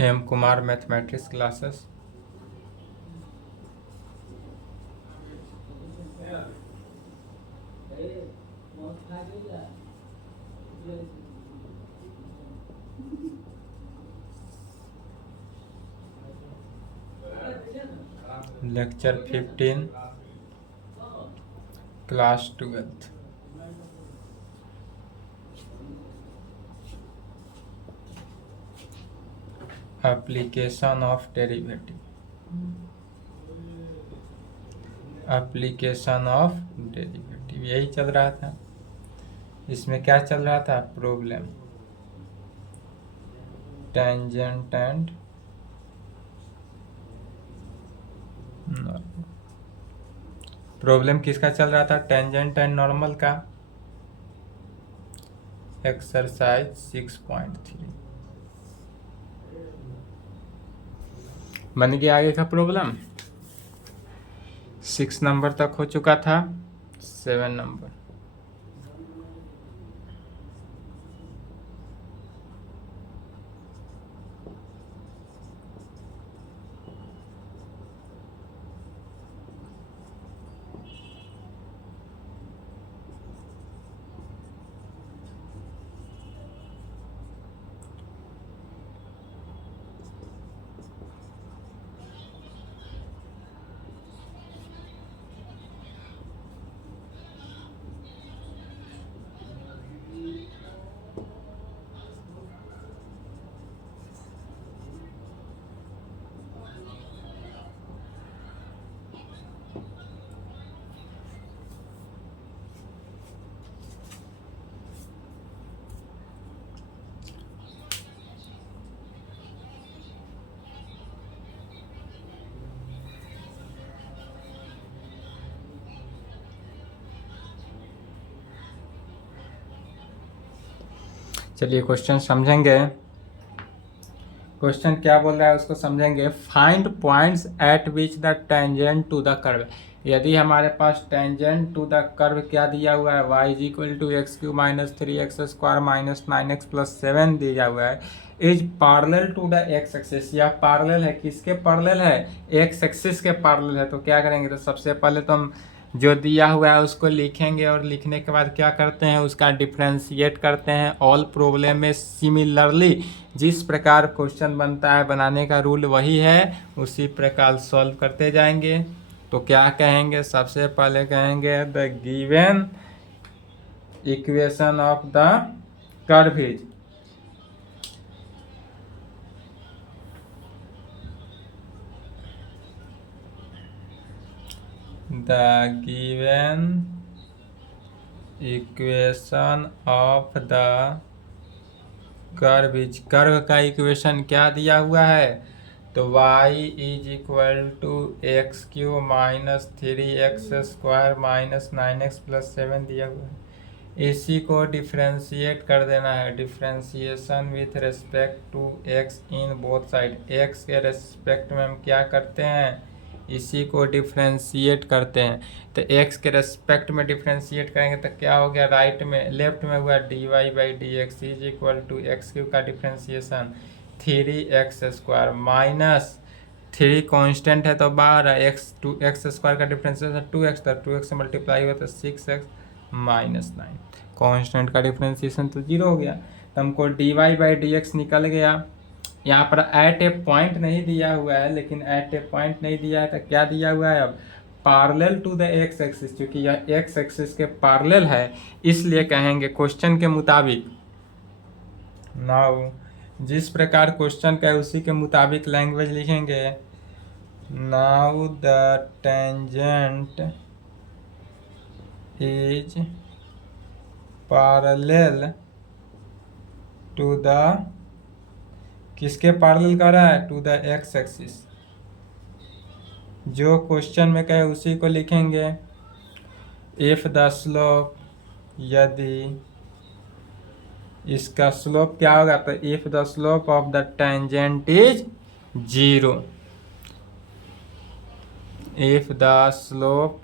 M Kumar mathematics classes. Lecture 15, class 12। Application of derivative. Application of derivative यही चल रहा था। इसमें क्या चल रहा था? प्रॉब्लम टेंजेंट एंड प्रॉब्लम किसका चल रहा था? टेंजेंट एंड नॉर्मल का। एक्सरसाइज 6.3 बन गया। आगे का प्रॉब्लम 6 नंबर तक हो चुका था। 7 नंबर। चलिए क्वेश्चन समझेंगे। क्वेश्चन क्या बोल रहा है उसको समझेंगे। Find points at which the tangent to the curve. यदि हमारे पास टेंजेंट टू द कर्व क्या दिया हुआ है, y is equal to x cube minus 3x square minus 9x plus 7 दिया हुआ है, is parallel to the x axis. यह पैरेलल है, किसके पैरेलल है? एक्स एक्सिस के पैरेलल है। तो क्या करेंगे? तो सबसे पहले तो हम जो दिया हुआ है उसको लिखेंगे और लिखने के बाद क्या करते हैं, उसका डिफ्रेंशिएट करते हैं। ऑल प्रॉब्लम में सिमिलरली जिस प्रकार क्वेश्चन बनता है, बनाने का रूल वही है, उसी प्रकार सॉल्व करते जाएंगे। तो क्या कहेंगे? सबसे पहले कहेंगे the given equation of the curve is, the given equation of the curve is. Curve का इक्वेशन क्या दिया हुआ है? तो y is equal to x cube minus 3x square minus 9x plus 7 दिया हुआ है। इसी को डिफ्रेंशिएट कर देना है। Differentiation with respect to x in both side. x के रेस्पेक्ट में हम क्या करते हैं? इसी को डिफ्रेंशिएट करते हैं। तो x के रेस्पेक्ट में डिफ्रेंशिएट करेंगे तो क्या हो गया? राइट में, लेफ्ट में हुआ dy by D x is equal to x cube का differentiation 3x square minus 3 constant है तो बाहर है, एक्स टू एक्स स्क्वायर का डिफ्रेंशिएशन 2x, तो 2x से मल्टीप्लाई हुआ तो 6x माइनस 9। कांस्टेंट का डिफ्रेंशिएशन तो 0 हो गया। तो हमको dy बाई डी एक्स निकल गया। यहाँ पर एट ए पॉइंट नहीं दिया हुआ है, लेकिन एट ए पॉइंट नहीं दिया है तो क्या दिया हुआ है? अब parallel to the x axis, क्योंकि यह एक्स एक्सिस के पैरेलल है, इसलिए कहेंगे क्वेश्चन के मुताबिक। नाउ जिस प्रकार क्वेश्चन का है उसी के मुताबिक लैंग्वेज लिखेंगे। Now the tangent is parallel to the, किसके पैरेलल कर रहा है? To the x axis. जो क्वेश्चन में कहे उसी को लिखेंगे। इफ द स्लोप, यदि इसका स्लोप क्या होगा? तो if the slope of the tangent is 0। If the slope,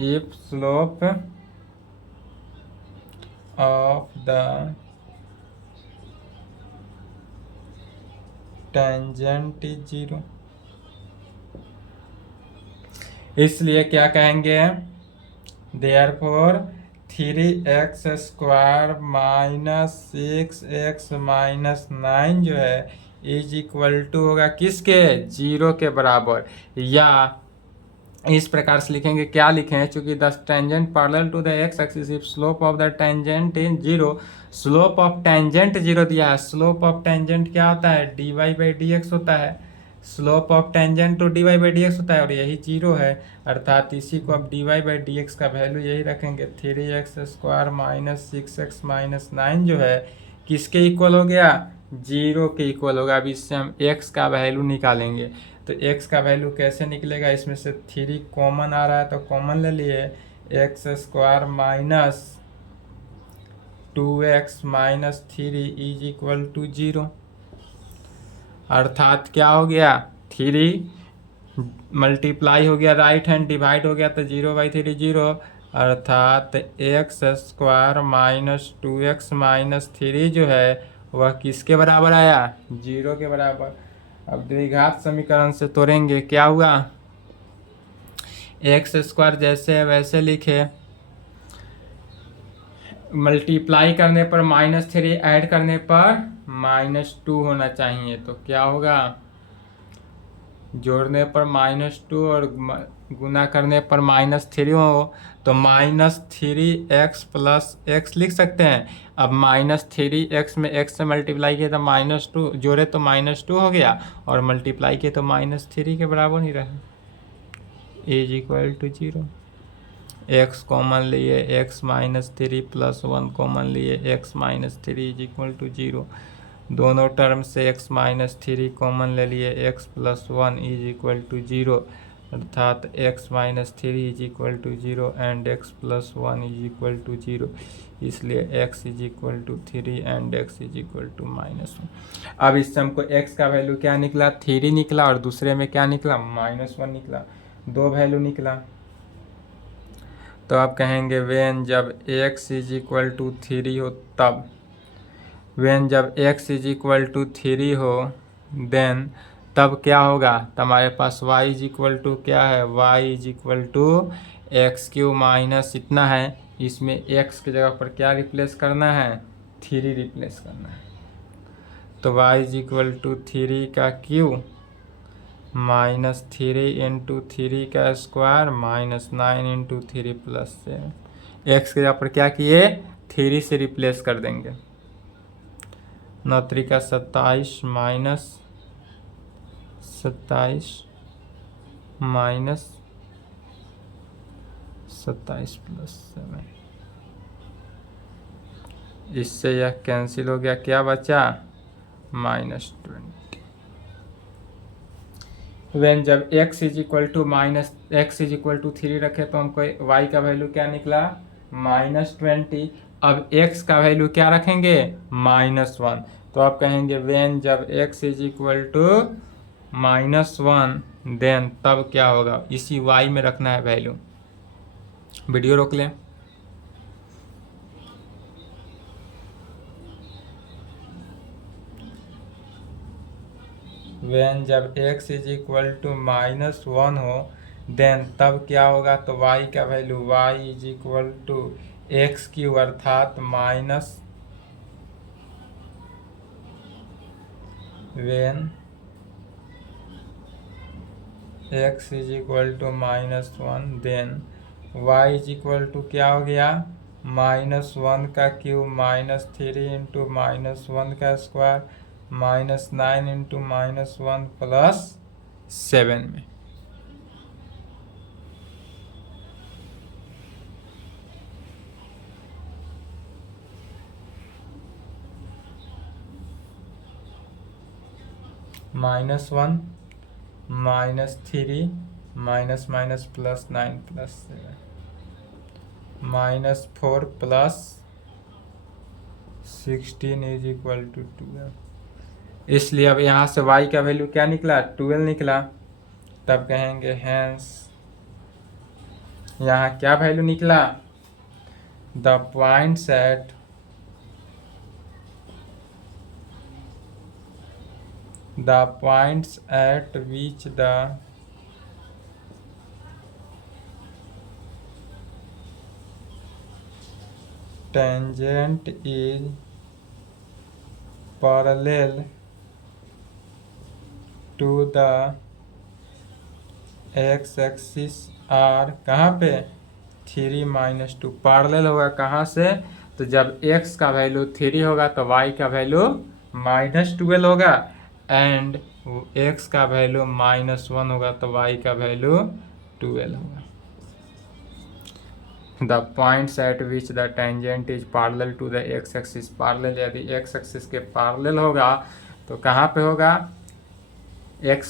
if slope of the tangent is zero. इसलिए क्या कहेंगे, देयरफॉर 3x² माइनस 6x-9 जो है इज इक्वल टू होगा किसके, जीरो के बराबर। या इस प्रकार से लिखेंगे, क्या लिखें, चूंकि the tangent parallel to the x axis if slope of the tangent in zero. Slope of tangent zero दिया है। स्लोप ऑफ टेंजेंट क्या होता है, dy बाई डी एक्स होता है। स्लोप ऑफ टेंजेंट तो dy बाई डी एक्स होता है और यही जीरो है, अर्थात इसी को अब dy बाई डी एक्स का वैल्यू यही रखेंगे। 3x² माइनस 6x-9 जो है किसके इक्वल हो गया, जीरो के इक्वल होगा। अब इससे हम x का वैल्यू निकालेंगे। तो x का वैल्यू कैसे निकलेगा, इसमें से 3 कॉमन आ रहा है तो कॉमन ले लिए, x² minus 2x minus 3 is equal to zero. अर्थात क्या हो गया, 3 मल्टीप्लाई हो गया, राइट हैंड डिवाइड हो गया तो 0/3 जीरो, अर्थात x² माइनस 2x माइनस 3 जो है वह किसके बराबर आया, जीरो के बराबर। अब द्विघात समीकरण से तोड़ेंगे, क्या हुआ, x² जैसे है वैसे लिखे, मल्टीप्लाई करने पर -3, ऐड करने पर -2 होना चाहिए। तो क्या होगा, जोड़ने पर -2 और गुना करने पर -3 हो तो -3x प्लस x लिख सकते हैं। अब -3x में x से मल्टीप्लाई किया तो -2, जोड़े तो -2 हो गया और मल्टीप्लाई किए तो -3 के बराबर ही रहा, is equal to zero. x common लिए, x -3 प्लस 1 कॉमन लिए, x -3 is equal to zero. दोनों टर्म से x -3 कॉमन ले लिए, x plus 1 is equal to zero, अर्थात x -3 is equal to zero and x plus 1 is equal to zero. इसलिए x is equal to 3 and x is equal to -1। अब इससे हमको x का value क्या निकला, 3 निकला और दूसरे में क्या निकला, -1 निकला, दो वैल्यू निकला। तो आप कहेंगे वेन जब x इज इक्वल टू 3 हो तब, वेन जब x इज इक्वल टू 3 हो देन तब क्या होगा, तो हमारे पास y इज इक्वल टू क्या है, y is equal to x³ minus इतना है, इसमें x की जगह पर क्या रिप्लेस करना है, 3 रिप्लेस करना है। तो y इज इक्वल टू 3 का क्यू माइनस 3 इंटू 3 का square minus 9 into 3 plus 7। X के जगह पर क्या किए, 3 से रिप्लेस कर देंगे। 9 3 27 माइनस 27 माइनस 27 प्लस 7, इससे यह कैंसिल हो गया, क्या बचा, -20। वेन जब x is equal to x is equal to 3 रखे तो हमको y का वैल्यू क्या निकला, -20। अब x का वैल्यू क्या रखेंगे, -1। तो आप कहेंगे वेन जब x is equal to -1 then तब क्या होगा, इसी y में रखना है वैल्यू। वीडियो रोक लें। वेन जब x इज इक्वल टू -1 हो देन तब क्या होगा, तो y का value y is equal to x³ अर्थात minus, when x is equal to -1 then y is equal to क्या हो गया, -1 का क्यूब -3 इंटू -1 का स्क्वायर -9 इंटू -1 प्लस 7 में। -1 -3 minus minus plus 9 plus 7 -4 plus 16 is equal to 12। इसलिए अब यहाँ से y का वैल्यू क्या निकला, 12 निकला। तब कहेंगे हैंस यहाँ क्या वैल्यू निकला, the points eight the points at which the tangent is parallel to the x axis are कहाँ पे 3 - 2 पैरेलल होगा कहाँ से, तो जब x का वैल्यू 3 होगा तो y का वैल्यू -12 होगा, एंड x का वैल्यू -1 होगा तो y का वैल्यू 12 होगा। The points at which the tangent is parallel to the x axis, parallel यदि x एक्सिस के पैरेलल होगा तो कहाँ पे होगा, x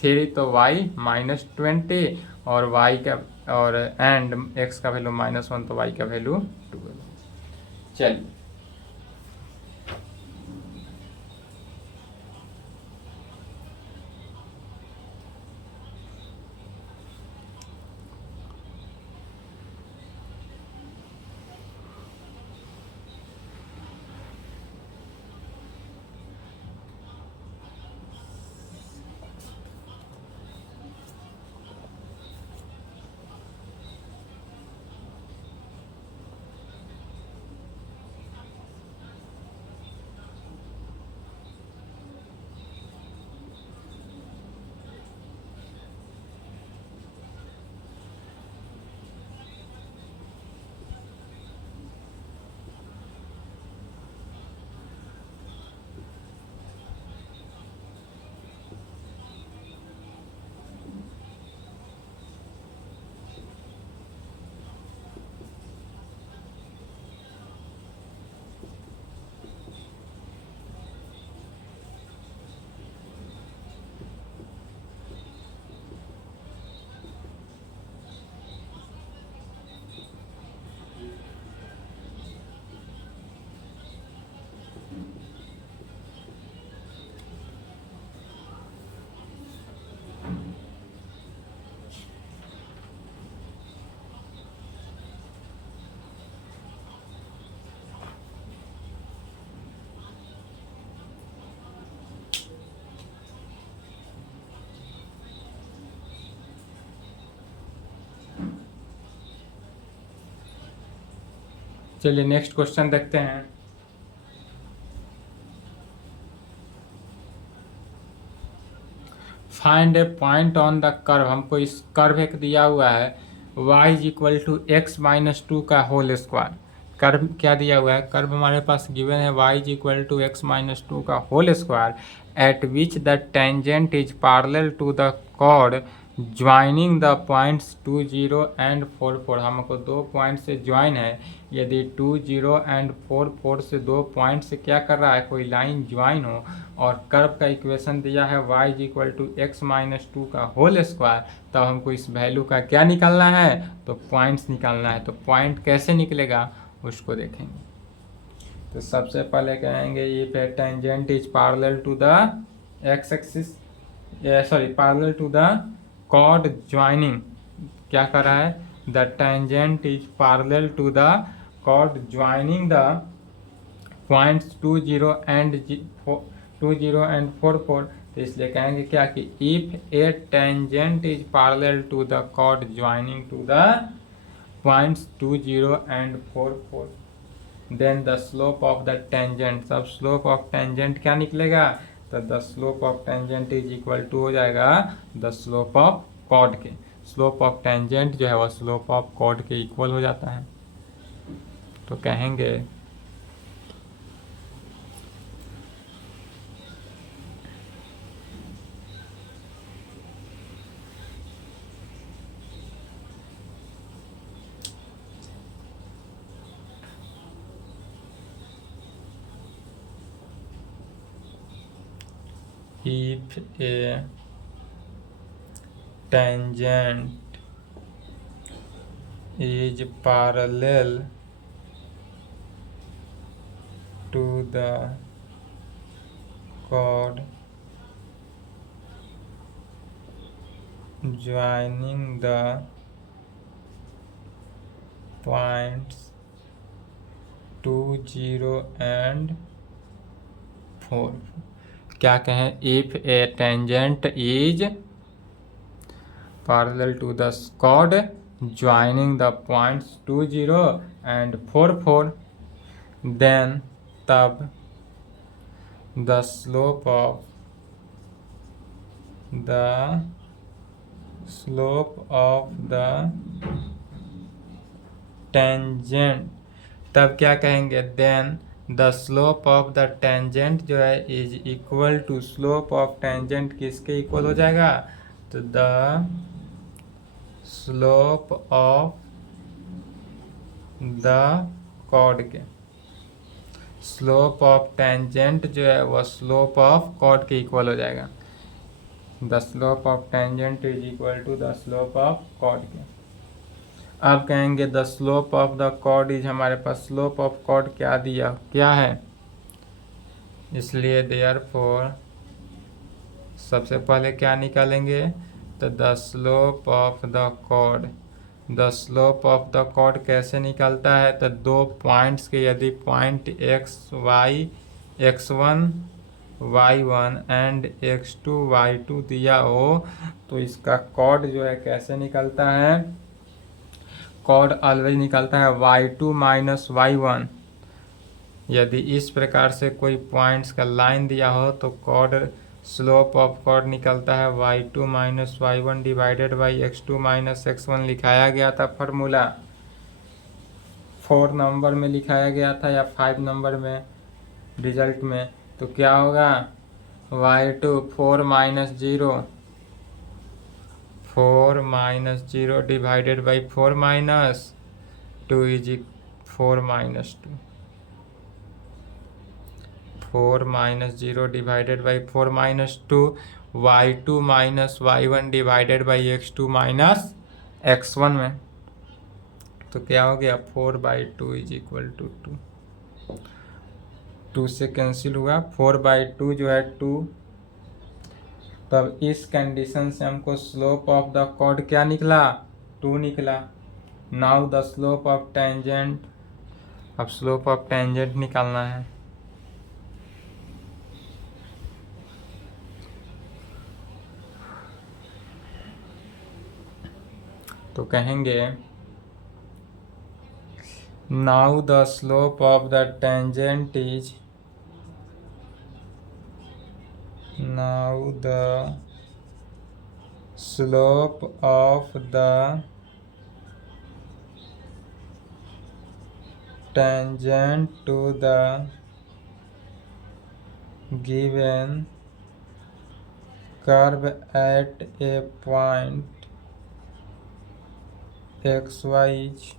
3 तो y -20 और y का और एंड x का वैल्यू -1 तो y का वैल्यू 12। चलिए चलिए नेक्स्ट क्वेश्चन देखते हैं। Find A point on the curve, हमको इस कर्व एक दिया हुआ है y = x-2 का होल स्क्वायर। कर्व क्या दिया हुआ है, कर्व हमारे पास गिवन है y = x-2 का whole square at which the tangent is parallel to the chord joining the points 2, 0 and 4, 4। हमको दो पॉइंट से ज्वाइन है, यदि 2, 0 एंड 4, 4 से दो पॉइंट से क्या कर रहा है, कोई लाइन ज्वाइन हो, और कर्व का इक्वेशन दिया है y = x-2 का होल स्क्वायर, तब हमको इस वैल्यू का क्या निकालना है, तो पॉइंट्स निकालना है। तो पॉइंट कैसे निकलेगा उसको देखेंगे। तो सबसे पहले कहेंगे if a tangent is parallel to the x axis, parallel to the chord joining, क्या कर रहा है, the tangent is parallel to the chord joining the points 2, 0 and 4, 4। तो इसलिए कहेंगे क्या कि if a tangent is parallel to the chord joining to the points 2, 0 and 4, 4, then the slope of the tangent, सब स्लोप ऑफ टेंजेंट क्या निकलेगा, तो the slope of tangent is equal to हो जाएगा द स्लोप ऑफ कॉर्ड के। Slope of tangent जो है वह स्लोप ऑफ कॉर्ड के इक्वल हो जाता है। तो कहेंगे if a tangent is parallel to the chord joining the points 2, 0 and 4, क्या कहें, if a tangent is parallel to the chord joining the points 2 0 and 4 4, then तब the slope of the tangent, तब क्या कहेंगे, then the slope of the tangent जो है is equal to slope of tangent किसके equal हो जाएगा, तो the slope of the chord के, स्लोप ऑफ टेंजेंट जो है वह स्लोप ऑफ कॉर्ड के इक्वल हो जाएगा। The slope of tangent is equal to the slope of chord के। अब कहेंगे the slope of the chord is, हमारे पास स्लोप ऑफ कॉर्ड क्या है, इसलिए देयरफॉर सबसे पहले क्या निकालेंगे, तो the slope of the chord. The slope of the chord कैसे निकलता है, तो दो पॉइंट्स के यदि point x1 y1 and x2 y2 दिया हो तो इसका कॉर्ड जो है कैसे निकलता है, कॉर्ड ऑलवेज निकलता है y2 माइनस y1। यदि इस प्रकार से कोई पॉइंट्स का लाइन दिया हो तो कॉर्ड, स्लोप ऑफ कॉर्ड निकलता है y2 minus y1 divided by x2 minus x1। लिखाया गया था फॉर्मूला 4 नंबर में लिखाया गया था या 5 नंबर में रिजल्ट में, तो क्या होगा, y2 4 minus 0 divided by 4 minus 2 is 4 minus 2, 4 minus 0 divided by 4 minus 2, y2 minus y1 divided by x2 minus x1 में, तो क्या हो गया 4/2 इज इक्वल टू 2, 2 से कैंसिल हुआ, 4/2 जो है 2। तब इस कंडीशन से हमको स्लोप ऑफ द कॉर्ड क्या निकला, 2 निकला। Now the slope of tangent, अब स्लोप ऑफ टेंजेंट निकालना है। तो कहेंगे now the slope of the tangent is, now the slope of the tangent to the given curve at a point xy is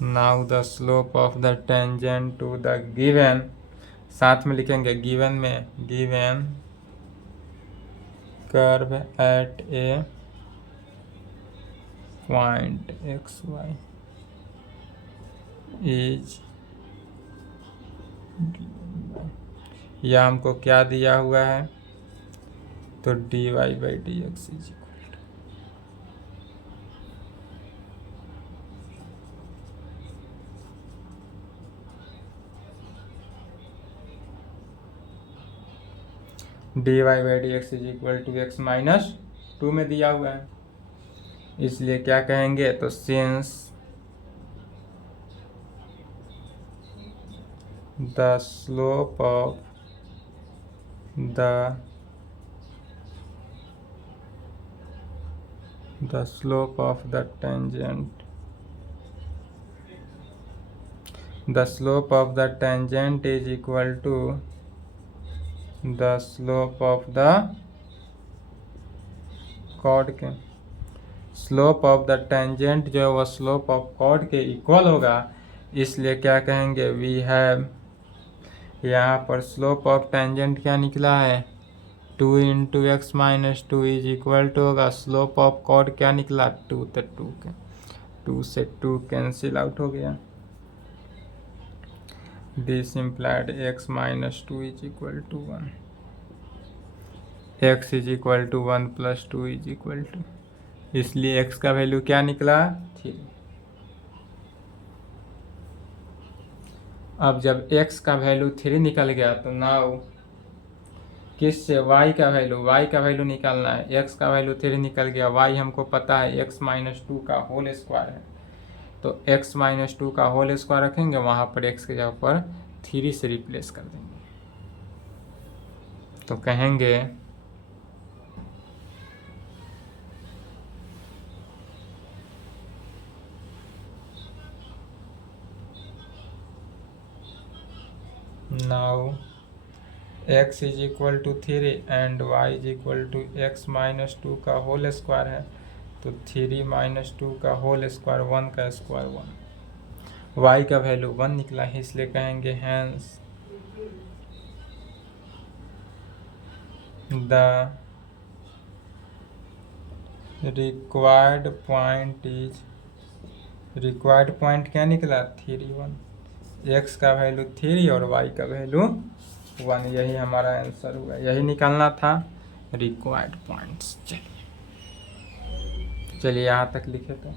now the slope of the tangent to the given, साथ में लिखेंगे given में, given curve at a point x y is, यह हमको क्या दिया हुआ है, तो dy by D x is dy by D x is equal to x minus 2 में दिया हुआ है, इसलिए क्या कहेंगे, तो since the slope of the slope of the tangent, the slope of the tangent is equal to the slope of the chord के, slope of the tangent जो है वह स्लोप ऑफ कॉर्ड के इक्वल होगा, इसलिए क्या कहेंगे, वी हैव, यहाँ पर स्लोप ऑफ टेंजेंट क्या निकला है, 2 into x minus 2 is equal to होगा स्लोप ऑफ कॉर्ड क्या निकला 2, तो 2 से 2 कैंसिल आउट हो गया। This implied x minus 2 is equal to 1, x is equal to 1 plus 2 is equal to, इसलिए x का वैल्यू क्या निकला 3। अब जब x का वैल्यू 3 निकल गया तो नाउ किस से y का वैल्यू निकालना है। x का वैल्यू 3 निकल गया, y हमको पता है x माइनस 2 का होल स्क्वायर है, तो x माइनस 2 का होल स्क्वायर रखेंगे, वहाँ पर x के जगह पर 3 से रिप्लेस कर देंगे। तो कहेंगे now x is equal to 3 and y is equal to x minus 2 का होल स्क्वायर है, तो 3 माइनस 2 का होल स्क्वायर 1 का स्क्वायर 1, y का वैल्यू 1 निकला है, इसलिए कहेंगे हैंस द रिक्वायर्ड पॉइंट क्या निकला 3 1, x का वैल्यू 3 और y का वैल्यू 1, यही हमारा आंसर हुआ, यही निकालना था रिक्वायर्ड पॉइंट्स। चलिए यहाँ तक लिखे तो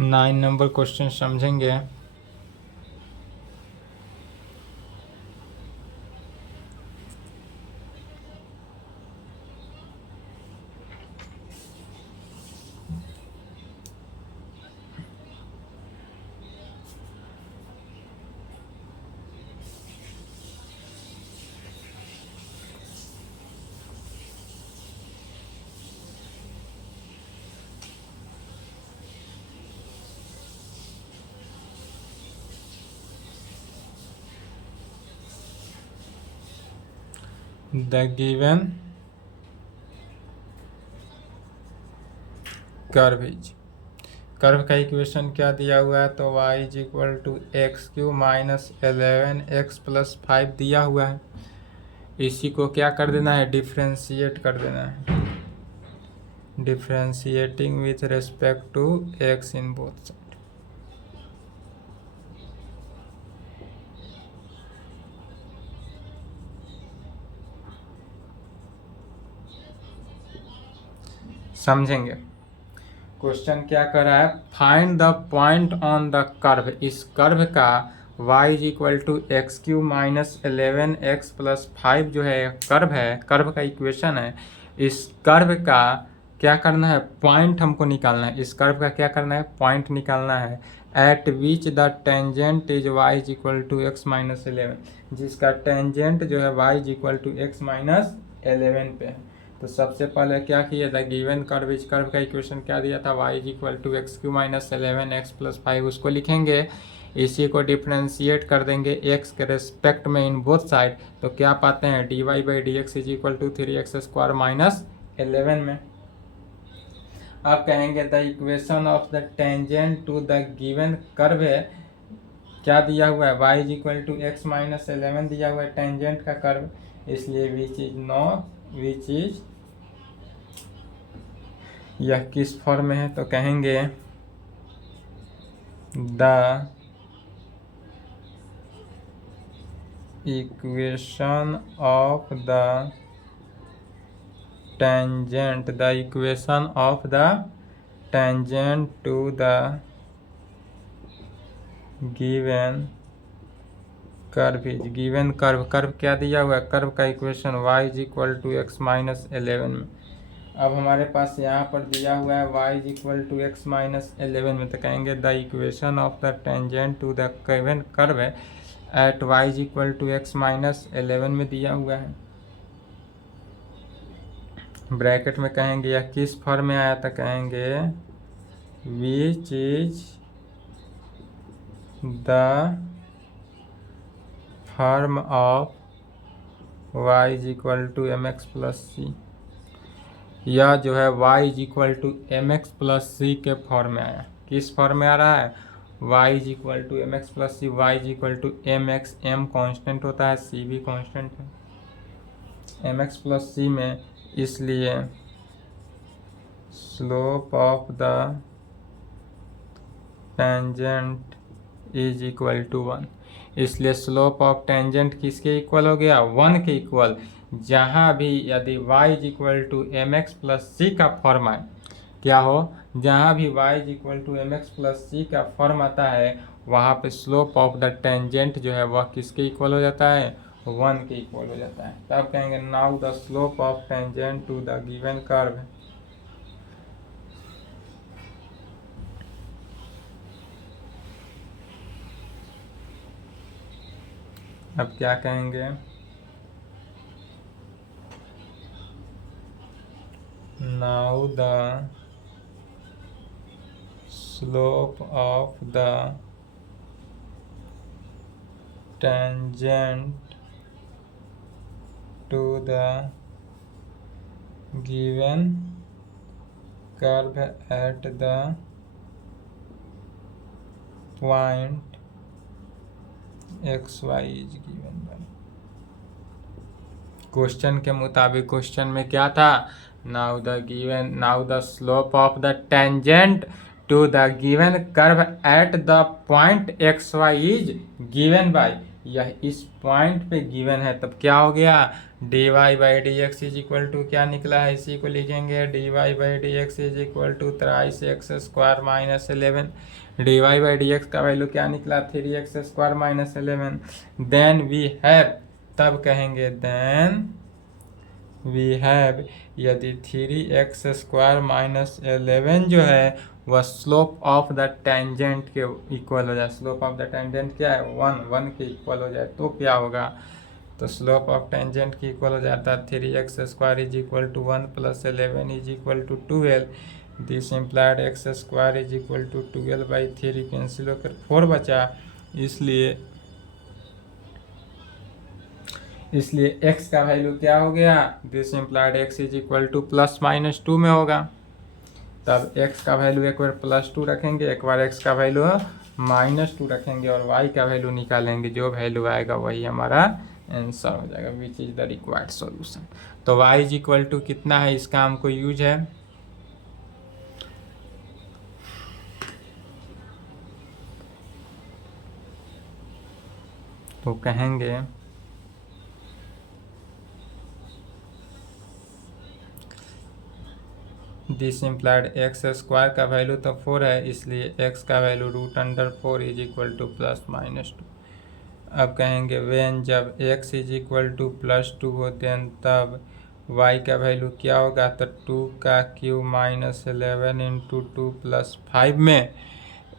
नाइन नंबर क्वेश्चन समझेंगे। The given कर्व का इक्वेशन क्या दिया हुआ है, तो y is equal to x cube minus 11x plus 5 दिया हुआ है। इसी को क्या कर देना है, डिफ्रेंशिएट कर देना है, differentiating with respect to x in both side. समझेंगे क्वेश्चन क्या कर रहा है, find the point on the curve. इस कर्व का y is equal to x cube minus 11x plus 5 जो है कर्व है, कर्व का इक्वेशन है। इस कर्व का क्या करना है, पॉइंट हमको निकालना है। इस कर्व का क्या करना है, पॉइंट निकालना है। At which the tangent is y is equal to x minus 11, जिसका टेंजेंट जो है y is equal to x minus 11 पे है। तो सबसे पहले क्या किया था, गिवन कर्व, इस कर्व का इक्वेशन क्या दिया था, y is equal to x cube minus 11x plus 5, उसको लिखेंगे। इसी को डिफ्रेंशिएट कर देंगे x के रेस्पेक्ट में इन बोथ साइड, तो क्या पाते हैं, dy by D x is equal to 3x square minus 11 में। अब कहेंगे the equation of the tangent to the given curve है, क्या दिया हुआ है, y is equal to x minus 11 दिया हुआ है टेंजेंट का कर्व, इसलिए विच इज यह किस फॉर्म में है, तो कहेंगे the equation of the tangent to the given curve is given. Curve क्या दिया हुआ है, कर्व का equation y is equal to x minus 11 में। अब हमारे पास यहाँ पर दिया हुआ है y is equal to x minus 11 में, तो कहेंगे the equation of the tangent to the given curve at y is equal to x minus 11 में दिया हुआ है। ब्रैकेट में कहेंगे या किस फॉर्म में आया था, कहेंगे which is the form of y is equal to M x plus C. यह जो है y is equal to M x plus C के फॉर्म में आया। किस फॉर्म में आ रहा है, y is equal to M x plus c, y is equal to M x, m constant होता है, सी भी कॉन्स्टेंट है एम एक्स प्लस सी में, इसलिए slope of the tangent is equal to 1। इसलिए स्लोप ऑफ टेंजेंट किसके equal हो गया, 1 के इक्वल। जहाँ भी यदि y is equal to M x plus C का फॉर्म आए, क्या हो, जहाँ भी y is equal to M x plus C का फॉर्म आता है, वहाँ पे स्लोप ऑफ द टेंजेंट जो है वह किसके इक्वल हो जाता है, 1 के इक्वल हो जाता है। तब कहेंगे now the slope of tangent to the given curve. अब क्या कहेंगे, now the slope of the tangent to the given curve at the point x y is given by. Question के मुताबिक क्वेश्चन में क्या था, now the slope of the tangent to the given curve at the point x y is given by. यह इस point पे given है, तब क्या हो गया, d y by D x is equal to क्या निकला है, इसी को लिखेंगे d y by D x is equal to 3x² minus 11। D y by D x का वैल्यू क्या निकला, 3x² minus 11। Then we have, तब कहेंगे देन वी हैव, यदि 3x² माइनस 11 जो है वह स्लोप ऑफ द टेंजेंट के इक्वल हो जाए, स्लोप ऑफ द टेंजेंट क्या है, 1 के इक्वल हो जाए, तो क्या होगा, तो स्लोप ऑफ टेंजेंट की इक्वल हो जाता है 3x² is equal to 1 plus 11 is equal to 12। This implied x² is equal to 12/3 cancel होकर 4 बचा। इसलिए x का वैल्यू क्या हो गया, this implied x is equal two plus minus 2 में होगा। तब x का वैल्यू एक बार +2 रखेंगे, एक बार x का वैल्यू -2 रखेंगे और y का वैल्यू निकालेंगे, जो वैल्यू आएगा वही हमारा आंसर हो जाएगा, विच इज द रिक्वायर्ड सॉल्यूशन। तो y इज इक्वल टू कितना है, इसका हमको यूज है, तो कहेंगे दिस इम्प्लाइड x² का वैल्यू तो 4 है, इसलिए x का value √4 is equal two plus minus 2। अब कहेंगे वेन जब x इज इक्वल टू +2 हो देन तब y का वैल्यू क्या होगा, तो 2³ माइनस 11 इंटू 2 प्लस 5 में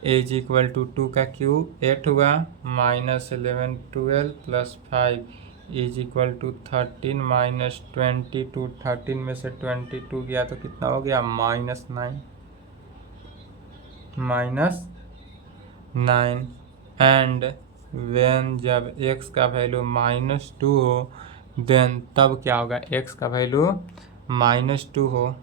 इज इक्वल टू 2³ 8 हुआ, minus 11 12 plus 5 is equal to 13 minus 22, 13 में से 22 गया तो कितना हो गया, -9 एंड वेन जब x का वैल्यू -2 हो देन तब क्या होगा, x का वैल्यू -2 हो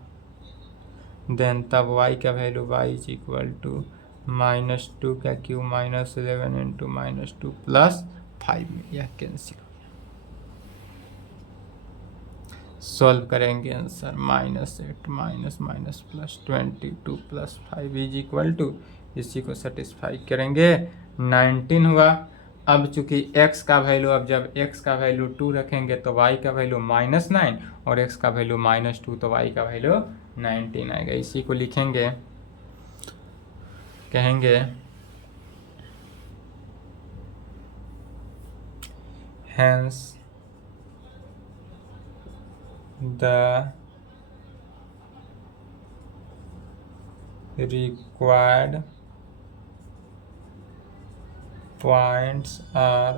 देन तब y का value y is equal to -2³ minus 11 into -2 plus 5 में, यह कैंसिल हो गया। सॉल्व करेंगे answer -8 minus plus 22 plus 5 is equal to, इसी को सेटिस्फाई करेंगे 19 हुआ। अब चूंकि x का वैल्यू, अब जब x का वैल्यू 2 रखेंगे तो y का वैल्यू -9 और x का वैल्यू -2 तो y का वैल्यू 19 आएगा, इसी को लिखेंगे, कहेंगे hence the required points are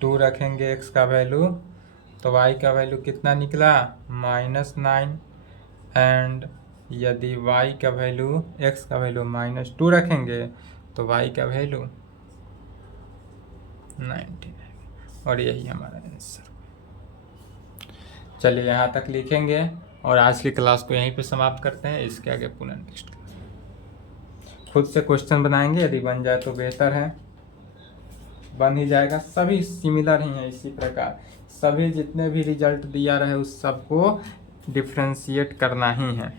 2 रखेंगे x का वैल्यू, तो y का वैल्यू कितना निकला -9, एंड यदि y का वैल्यू x का वैल्यू -2 रखेंगे तो y का वैल्यू 19 है, और यही हमारा आंसर। चलिए यहाँ तक लिखेंगे और आज की क्लास को यहीं पे समाप्त करते हैं। इसके आगे पुनः नेक्स्ट क्लास खुद से क्वेश्चन बनाएंगे, यदि बन जाए तो बेहतर है, बन ही जाएगा। सभी सिमिलर ही हैं, इसी प्रकार सभी जितने भी रिजल्ट दिया रहे उस सबको डिफ्रेंशिएट करना ही है।